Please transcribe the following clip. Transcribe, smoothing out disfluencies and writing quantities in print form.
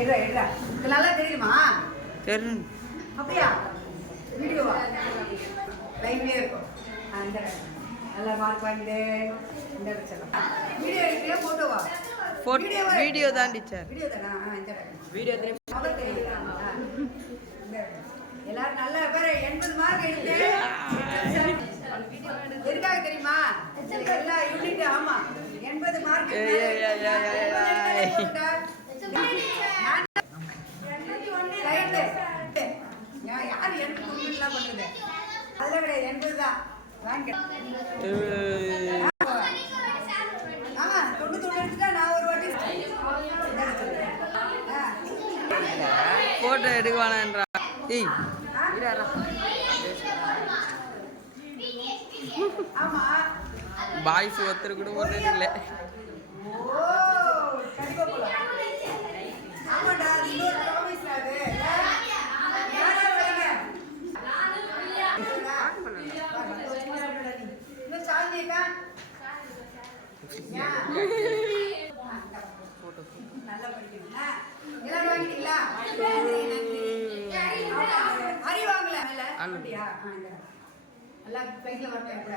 இது நல்லா தெரியுமா? தெரியும். அப்படியா? வீடியோவா? லைவ்லயே இருக்கும். அந்த நல்லா மார்க் வாங்கிட்டு இந்த வச்சலாம். வீடியோ எடுக்கல போட்டோவா? வீடியோ தான் டீச்சர். வீடியோ தானா? இந்த வீடியோ தெரியும். அவர் தெரியுமா? எல்லாரும் நல்ல பேர் 80 மார்க் எடுத்து எதுக்காக தெரியுமா? எல்லா யூனிட் ஆமா 80 மார்க் யார் 80 பண்றது? அதுல கிடையாது 80 தான் ஆமா 90 எடுத்துட்டா நான் ஒரு வாட்டி போட்டோ எடுக்குவானன்றா. ஏய் ஆமா பாய்ஸ் ஒருத்தர் கூட ஒண்ணு இல்லை. ஓ கடிகோல ஆமாடா இன்னொரு ப்ராமிஸ் அது யார் வரீங்க இன்னும் சாந்தியக்கா போட்டோ நல்லா படிக்கணும்னா எல்லாம் வாங்கிட்டீங்களா? அறிவாங்களா மேல அப்படியா? நல்லா கையில வரட்டேன் கூட